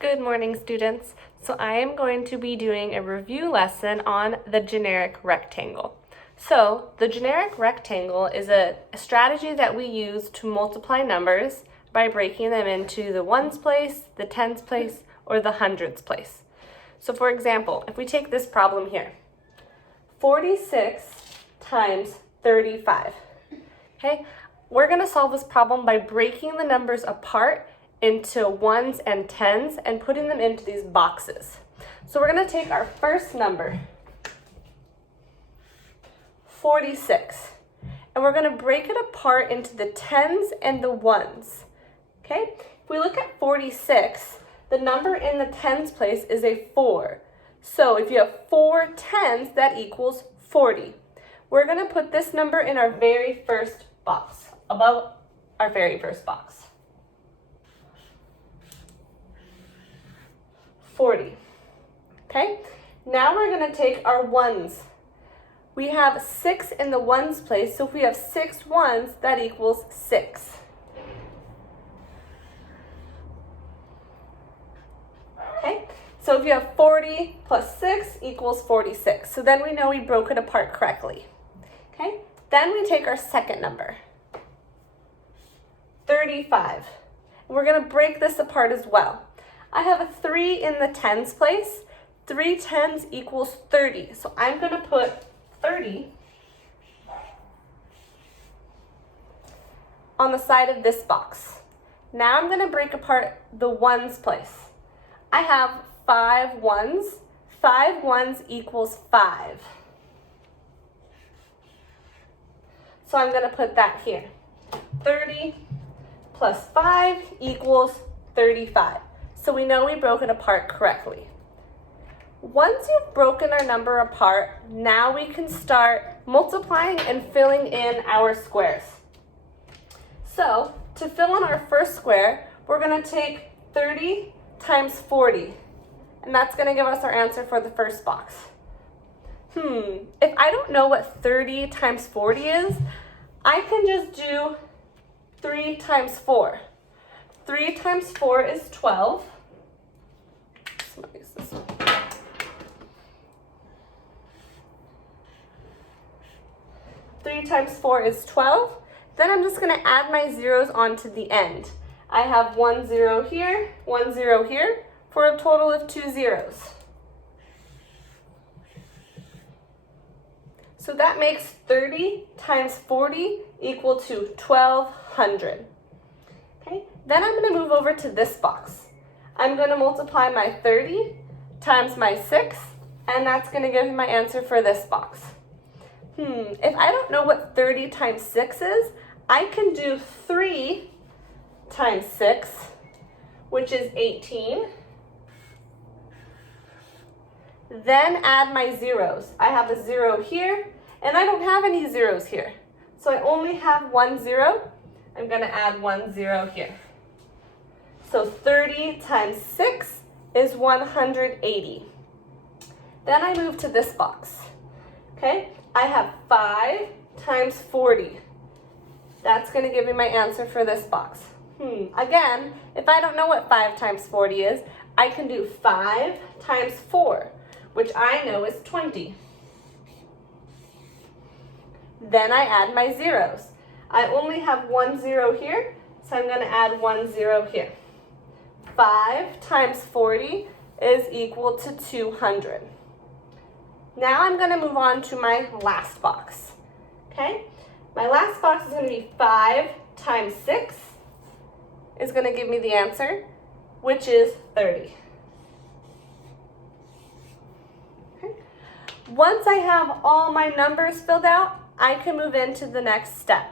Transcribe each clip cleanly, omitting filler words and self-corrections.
Good morning, students. So I am going to be doing a review lesson on the generic rectangle. So the generic rectangle is a strategy that we use to multiply numbers by breaking them into the ones place, the tens place, or the hundreds place. So for example, if we take this problem here, 46 times 35. Okay, we're going to solve this problem by breaking the numbers apart into ones and tens and putting them into these boxes. So we're going to take our first number, 46, and we're going to break it apart into the tens and the ones. Okay, if we look at 46, the number in the tens place is a 4. So if you have 4 tens, that equals 40. We're going to put this number in our very first box, above our very first box. 40. Okay, now we're going to take our ones. We have 6 in the ones place, so if we have 6 ones, that equals 6. Okay, so if you have 40 plus 6 equals 46. So then we know we broke it apart correctly. Okay, then we take our second number, 35. We're going to break this apart as well. I have a 3 in the tens place. 3 tens equals 30. So I'm going to put 30 on the side of this box. Now I'm going to break apart the ones place. I have 5 ones. 5 ones equals 5. So I'm going to put that here. 30 plus 5 equals 35. So we know we broke it apart correctly. Once you've broken our number apart, now we can start multiplying and filling in our squares. So to fill in our first square, we're going to take 30 times 40. And that's going to give us our answer for the first box. If I don't know what 30 times 40 is, I can just do 3 times 4. 3 times 4 is 12. So let me use this one. 3 times 4 is 12. Then I'm just going to add my zeros onto the end. I have 1 0 here, 1 0 here, for a total of 2 zeros. So that makes 30 times 40 equal to 1200. Okay, then I'm going to move over to this box. I'm going to multiply my 30 times my 6, and that's going to give me my answer for this box. If I don't know what 30 times 6 is, I can do 3 times 6, which is 18. Then add my zeros. I have a 0 here, and I don't have any zeros here. So I only have 1 0. I'm going to add 1 0 here. So 30 times 6 is 180. Then I move to this box. Okay, I have 5 times 40. That's going to give me my answer for this box. Again, if I don't know what 5 times 40 is, I can do 5 times 4, which I know is 20. Then I add my zeros. I only have 1 0 here, so I'm going to add 1 0 here. 5 times 40 is equal to 200. Now I'm going to move on to my last box. Okay? My last box is going to be 5 times 6 is going to give me the answer, which is 30. Okay? Once I have all my numbers filled out, I can move into the next step.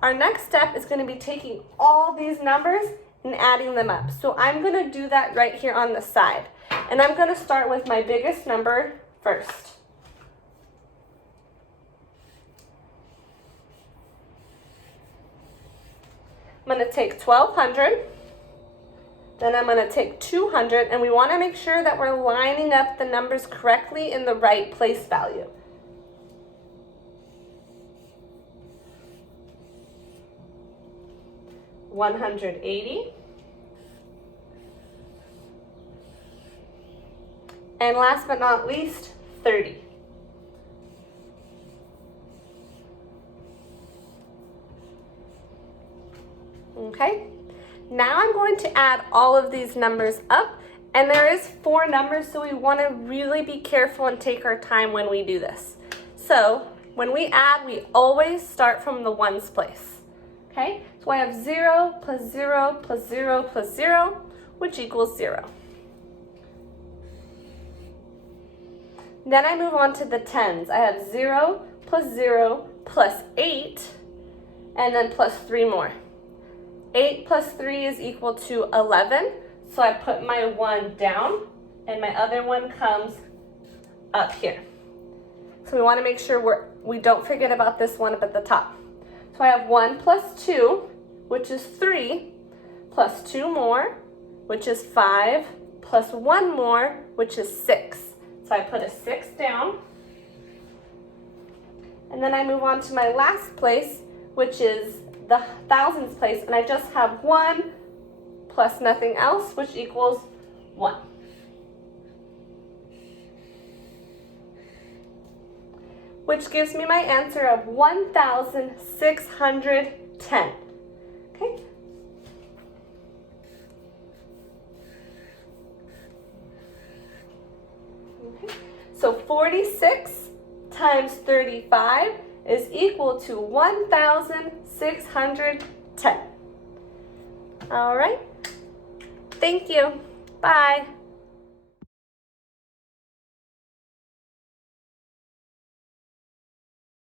Our next step is going to be taking all these numbers and adding them up. So I'm going to do that right here on the side. And I'm going to start with my biggest number first. I'm going to take 1200. Then I'm going to take 200. And we want to make sure that we're lining up the numbers correctly in the right place value. 180, And last but not least, 30. Okay, now I'm going to add all of these numbers up, and there is 4 numbers, so we want to really be careful and take our time when we do this. So when we add, we always start from the ones place. Okay, so I have 0 plus 0 plus 0 plus 0, which equals 0. Then I move on to the tens. I have 0 plus 0 plus 8, and then plus 3 more. 8 plus 3 is equal to 11, so I put my 1 down, and my other one comes up here. So we want to make sure we don't forget about this one up at the top. So I have 1 plus 2, which is 3, plus 2 more, which is 5, plus 1 more, which is 6. So I put a 6 down, and then I move on to my last place, which is the thousands place, and I just have 1 plus nothing else, which equals 1. Which gives me my answer of 1,610. Okay. So 46 times 35 is equal to 1,610. All right. Thank you. Bye.